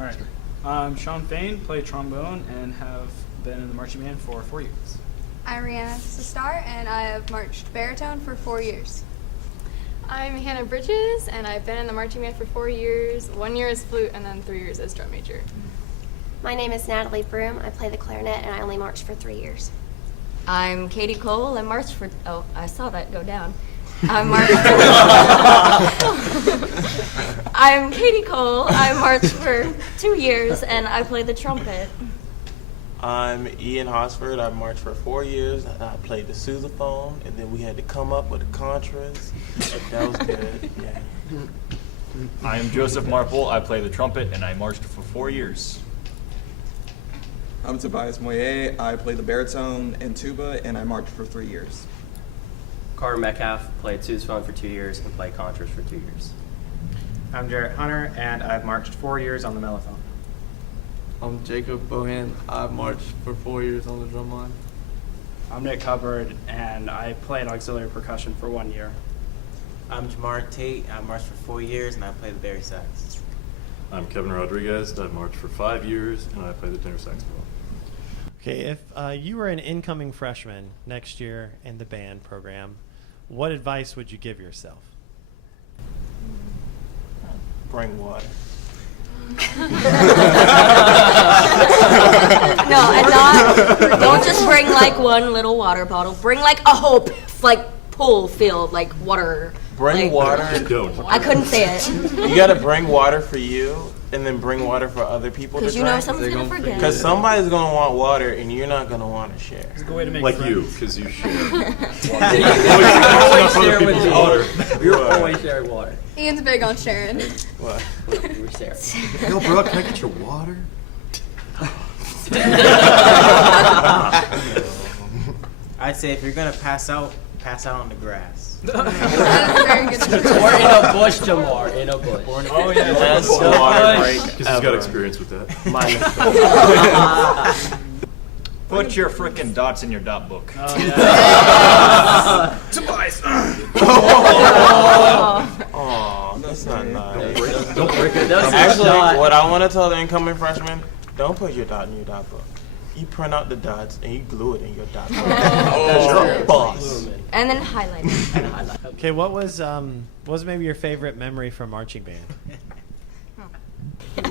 All right. I'm Sean Fain, play trombone, and have been in the marching band for 4 years. I'm Rihanna Sestar, and I have marched baritone for 4 years. I'm Hannah Bridges, and I've been in the marching band for 4 years, 1 year as flute, and then 3 years as drum major. My name is Natalie Broom. I play the clarinet, and I only marched for 3 years. I'm Katie Cole. I marched for, oh, I saw that go down. I'm Katie Cole. I marched for 2 years, and I play the trumpet. I'm Ian Hosford. I marched for 4 years. I played the sousaphone, and then we had to come up with the contras. That was good. Yeah. I am Joseph Marple. I play the trumpet, and I marched for 4 years. I'm Tobias Moyer. I play the baritone and tuba, and I marched for 3 years. Carter Metcalf, played sousaphone for 2 years and played contras for 2 years. I'm Jarrett Hunter, and I've marched 4 years on the mellophone. I'm Jacob Bohan. I've marched for 4 years on the drum line. I'm Nick Hubbard, and I played auxiliary percussion for 1 year. I'm Jamar Tate. I marched for 4 years, and I play the bari sax. I'm Kevin Rodriguez. I've marched for 5 years, and I play the tenor saxophone. Okay, if you were an incoming freshman next year in the band program, what advice would you give yourself? Bring water. No, and don't just bring like one little water bottle. Bring like a whole pool filled like water. Bring water. I couldn't say it. You gotta bring water for you, and then bring water for other people to drink. Because you know someone's gonna forget. Because somebody's gonna want water, and you're not gonna want to share. It's a good way to make like friends. you, because you share. Always share with me. You're always sharing water. Ian's big on sharing. What? We're sharing. Yo, bro, can I get your water? I'd say if you're gonna pass out on the grass. That is a very good choice. Or in a bush, Jamar. In a bush. Oh yeah, that's the water break. Because he's got experience with that. Put your frickin' dots in your dot book. Oh, yeah. Tobias! Oh, that's not nice. Don't break it. Actually, what I want to tell the incoming freshmen, don't put your dot in your dot book. You print out the dots and you glue it in your dot book. You're a boss. And then highlight it. Okay, what was maybe your favorite memory from marching band?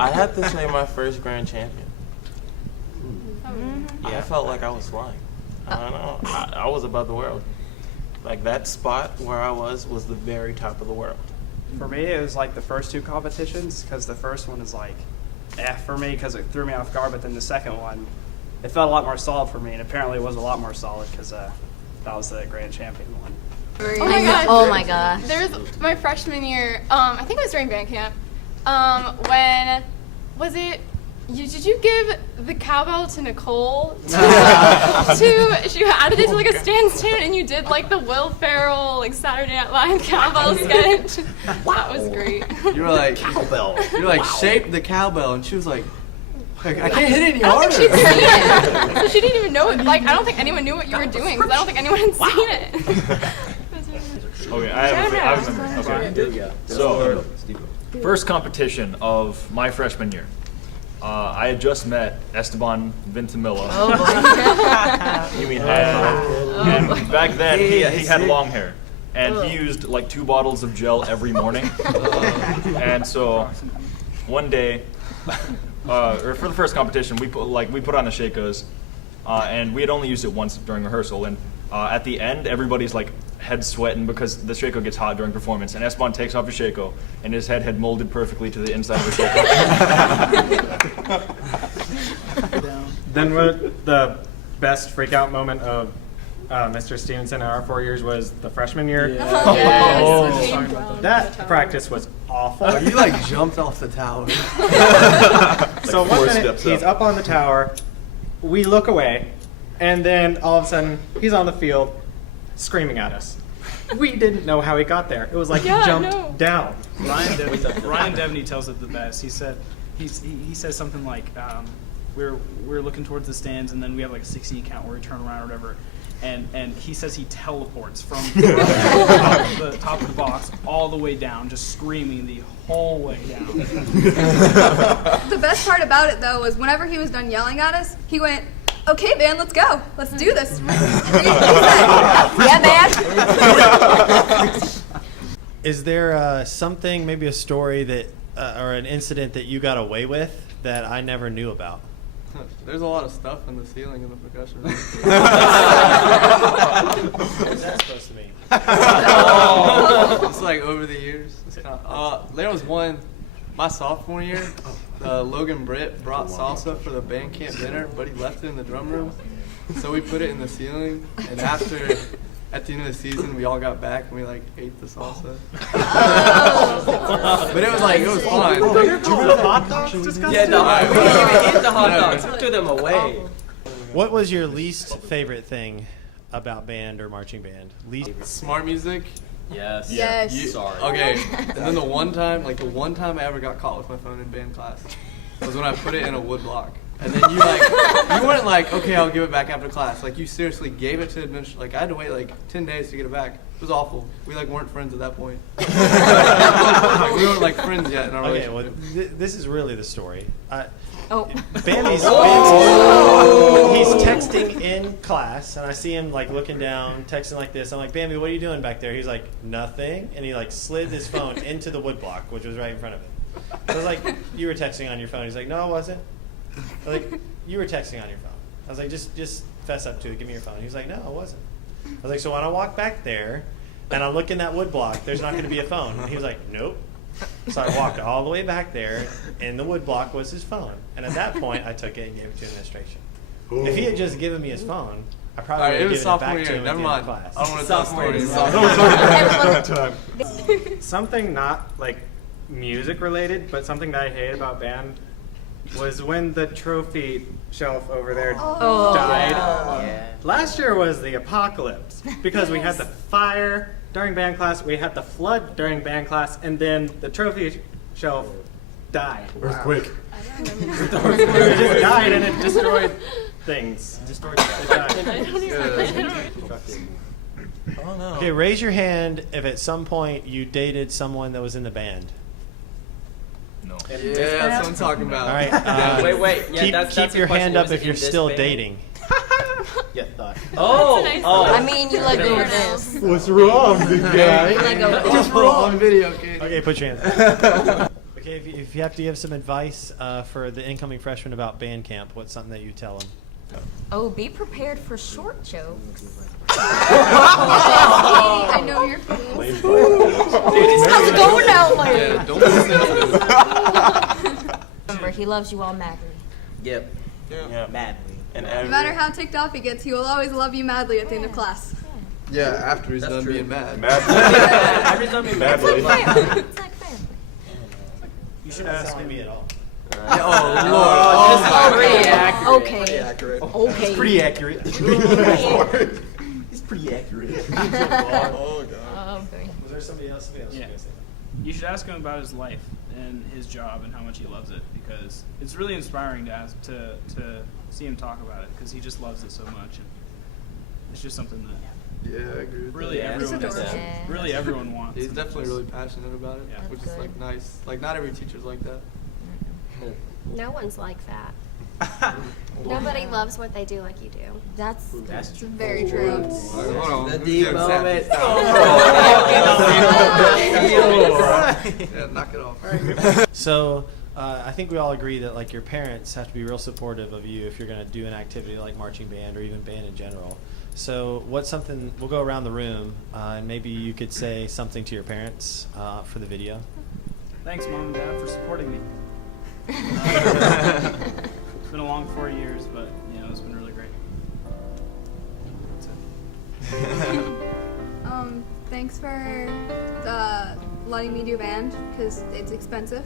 I have to say my first grand champion. Yeah. I felt like I was flying. I don't know. I was above the world. Like that spot where I was the very top of the world. For me, it was like the first two competitions, because the first one is like, for me, because it threw me off guard, but then the second one, it felt a lot more solid for me, and apparently it was a lot more solid, because that was the grand champion one. Oh my god. Oh my god. There was my freshman year, I think it was during band camp, when, was it, did you give the cowbell to Nicole she added it to like a Stan's tune, and you did like the Will Ferrell like Saturday Night Live cowbell sketch. That was great. You were like cowbell. You were like shape the cowbell, and she was like I can't hit it any harder. I don't think she'd seen it, so she didn't even know it. Like I don't think anyone knew what you were doing, because I don't think anyone had seen it. Okay, I have a memory. Okay. There we go. So, first competition of my freshman year. I had just met Esteban Ventimilla. Oh boy. You mean and back then he had long hair, and he used like 2 bottles of gel every morning. And so one day, or for the first competition, we put on the Shakos, and we had only used it once during rehearsal. And at the end, everybody's like head sweating because the Shako gets hot during performance. And Esteban takes off his Shako, and his head had molded perfectly to the inside of the Shako. Then the best freak out moment of Mr. Stevenson in our 4 years was the freshman year. Yes. That practice was awful. You like jumped off the tower. So Like 4 1 minute steps he's up on the tower, we look away, and then all of a sudden he's on the field screaming at us. We didn't know how he got there. It was like he jumped down. Ryan Devney tells it the best. He said he says something like we're looking towards the stands, and then we have like a 16 count where we turn around or whatever, and he says he teleports from the top of the box all the way down, just screaming the whole way down. The best part about it, though, was whenever he was done yelling at us, he went, "Okay, band, let's go. Let's do this." Yeah, man. Is there something, maybe a story that, or an incident that you got away with that I never knew about? There's a lot of stuff in the ceiling in the percussion room. What's that supposed to mean? It's like over the years. It's kind of, there was one, my sophomore year, Logan Britt brought salsa for the band camp dinner, but he left it in the drum room. So we put it in the ceiling, and at the end of the season, we all got back and we like ate the salsa. But it was fun. The hot dogs disgusting? Yeah, we didn't even eat the hot dogs. We threw them away. What was your least favorite thing about band or marching band? Smart music. Yes. Yes. Sorry. Okay. And then the one time I ever got caught with my phone in band class was when I put it in a wood block. And then you weren't like, okay, I'll give it back after class. Like, you seriously gave it to administration. Like, I had to wait 10 days to get it back. It was awful. We weren't friends at that point. We weren't friends yet in our relationship. Okay, well, this is really the story. Bambi's. He's texting in class, and I see him looking down, texting like this. I'm like, Bambi, what are you doing back there? He's like, nothing, and he slid his phone into the wood block, which was right in front of him. I was like, you were texting on your phone. He's like, no, I wasn't. I was like, you were texting on your phone. I was like, just fess up to it. Give me your phone. He was like, no, I wasn't. I was like, so when I walk back there, and I look in that wood block, there's not going to be a phone. And he was like, nope. So I walked all the way back there, and the wood block was his phone. And at that point, I took it and gave it to administration. Ooh. If he had just given me his phone, I probably would have given it back to him at the end of class. I don't want to tell stories. Something not music related, but something that I hate about band was when the trophy shelf over there died. Yeah. Last year was the apocalypse because we had the fire during band class, we had the flood during band class, and then the trophy shelf died. Earthquake. It just died and it destroyed things. It died. Oh no. Okay, raise your hand if at some point you dated someone that was in the band. No. Yeah, that's what I'm talking about. All right. Wait. Yeah, keep your hand up if you're still dating. Yeah, thought. I mean, you let go of this. What's wrong, big guy? You let go of Just roll on video, kid. Okay, put your hands up. Okay, if you have to give some advice for the incoming freshmen about band camp, what's something that you tell them? Oh, be prepared for short jokes. I know you're cool. How's it going now, lady? Yeah, don't listen to this. Remember, he loves you all madly. Yep. Yeah. Madly. And No matter how ticked off he gets, he will always love you madly at the end of class. Yeah, after he's That's done true. being mad. Every time you Madly. It's like family. You should ask me at all. Pretty accurate. Okay. Pretty accurate. Okay. Pretty accurate. He's pretty accurate. Oh, God. Oh, boy. Was there somebody else? Yeah. Was gonna say You should ask him about his life and his job and how much he loves it, because it's really inspiring to see him talk about it, because he just loves it so much, and it's just something that Yeah, I agree with really that. everyone everyone wants. He's definitely really passionate about it, Yeah. which is Good. nice. Not every teacher's like that. No one's like that. Nobody loves what they do like you do. That's true. Very true. Hold on. The deep moment. Yeah, knock it off. So I think we all agree that your parents have to be real supportive of you if you're going to do an activity like marching band or even band in general. So what's something, we'll go around the room and maybe you could say something to your parents for the video. Thanks, Mom and Dad, for supporting me. It's been a long 4 years, but it's been really great. That's it. Thanks for letting me do band, because it's expensive,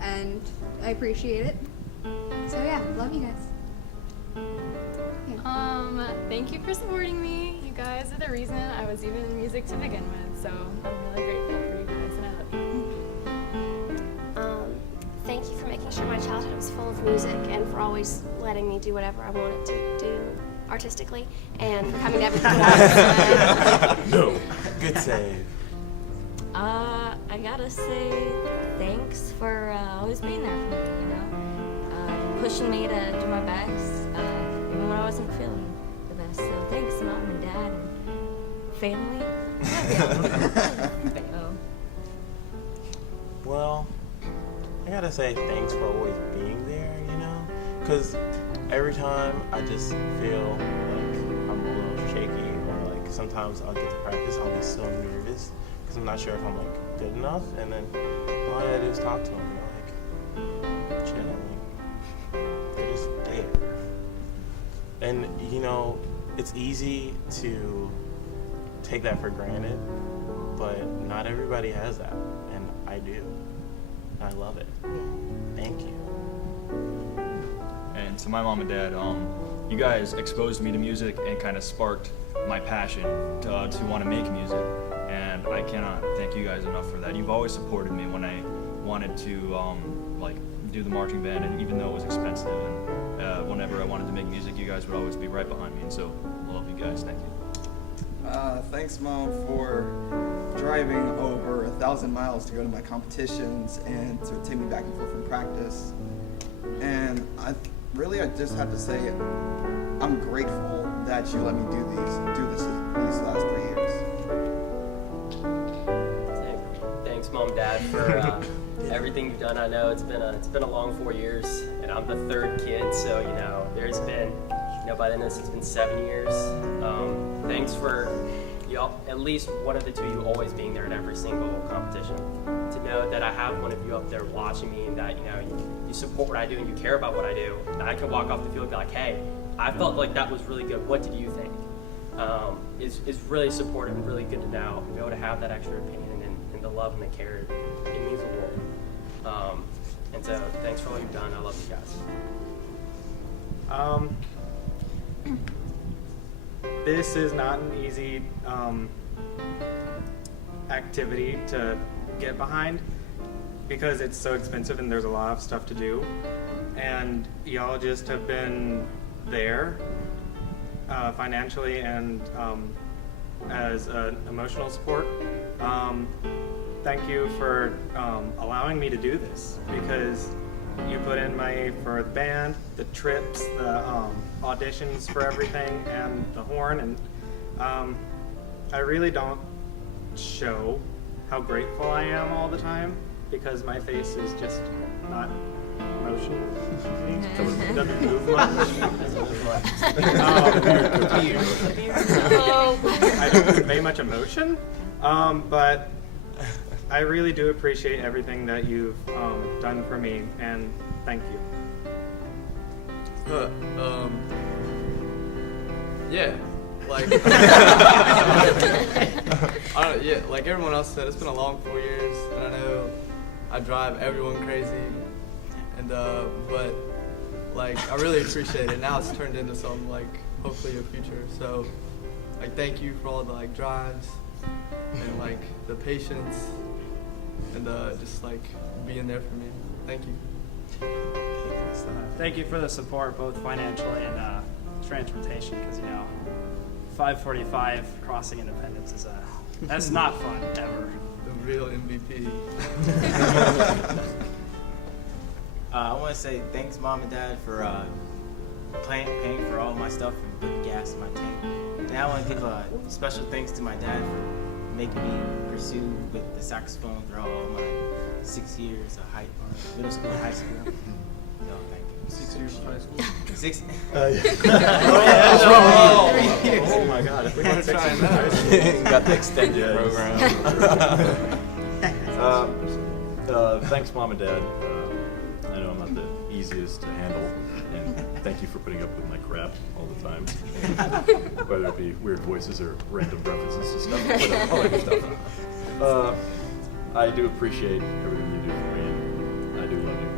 and I appreciate it. So yeah, love you guys. Thank you for supporting me. You guys are the reason I was even in music to begin with, so I'm really grateful for you guys, and I love you. Thank you for making sure my childhood was full of music and for always letting me do whatever I wanted to do. artistically, and for coming to everything that I No. Good save. I gotta say thanks for always being there for me, you know, pushing me to do my best, even when I wasn't feeling the best. So thanks, Mom and Dad and family. Well, I gotta say thanks for always being there, you know? Because every time I just feel like I'm a little shaky, or like sometimes I'll get to practice, I'll be so nervous because I'm not sure if I'm like good enough, and then all I gotta do is talk to them, and they're like, chill, like, they're just there. And, you know, it's easy to take that for granted, but not everybody has that, and I do. I love it. Thank you. And to my mom and dad, you guys exposed me to music and kind of sparked my passion to want to make music. And I cannot thank you guys enough for that. You've always supported me when I wanted to like do the marching band, and even though it was expensive, and whenever I wanted to make music, you guys would always be right behind me. And so I love you guys. Thank you. Thanks, Mom, for driving over 1,000 miles to go to my competitions and to take me back and forth from practice. And I just have to say, I'm grateful that you let me do these last 3 years. Thanks, Mom and Dad, for everything you've done. I know it's been a long 4 years, and I'm the third kid, so you know there's been, you know, by then it's been 7 years. Thanks for at least one of the two you always being there at every single competition. To know that I have one of you up there watching me, and that, you know, you support what I do and you care about what I do. And I can walk off the field and be like, hey, I felt like that was really good. What did you think? Is really supportive and really good to know, and be able to have that extra opinion and the love and the care. It means a lot. And so thanks for all you've done. I love you guys. This is not an easy activity to get behind because it's so expensive and there's a lot of stuff to do. And y'all just have been there financially and as an emotional support. Thank you for allowing me to do this, because you put in money for the band, the trips, the auditions for everything, and the horn, and I really don't show how grateful I am all the time because my face is just not motion. It doesn't move much. I don't convey much emotion, but I really do appreciate everything that you've done for me, and thank you. Yeah, like like everyone else said, it's been a long 4 years, and I know I drive everyone crazy, and but like I really appreciate it. Now it's turned into something like hopefully a future. So like thank you for all the like drives and like the patience and just like being there for me. Thank you. Thank you for the support, both financially and transportation, because, you know, 545 crossing Independence is that's not fun ever. The real MVP. I want to say thanks, Mom and Dad, for paying for all my stuff and putting gas in my tank. And I want to give special thanks to my dad for making me pursue with the saxophone throughout all my 6 years of middle school and high school. No, thank you. 6 years of high school? 6. Oh my God! If we had 6 years of high school, got the extended program. Thanks, Mom and Dad. I know I'm not the easiest to handle, and thank you for putting up with my crap all the time, whether it be weird voices or random references to stuff, whatever, all that good stuff. I do appreciate everything you do for me, and I do love you.